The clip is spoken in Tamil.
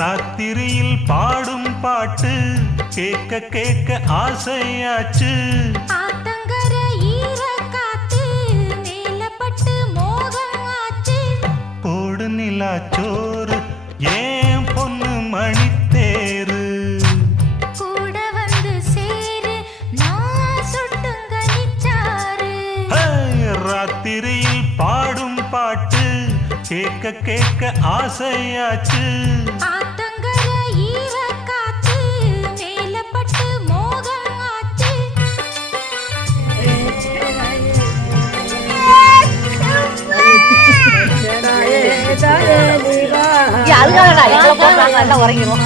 ராத்திரியில் பாடும் பாட்டு கேட்க கேட்க ஆசையாச்சு. ஆத்தங்கர ஈர காத்து மேலப்பட்டு மோகம் ஆச்சு. போடு நிலாச்சோறு ஏன் பொண்ணு மணித்தேரு கூட வந்து சேரு நான் சுட்டுங்க நிச்சாரு. ராத்திரியில் பாடும் பாட்டு கேட்க கேட்க ஆசையாச்சு. ஆத்தங்கர ஈர காத்து மேலப்பட்டு மோகம் ஆச்சு. அதுக்காக எல்லாம் உறங்கிடுவோம்.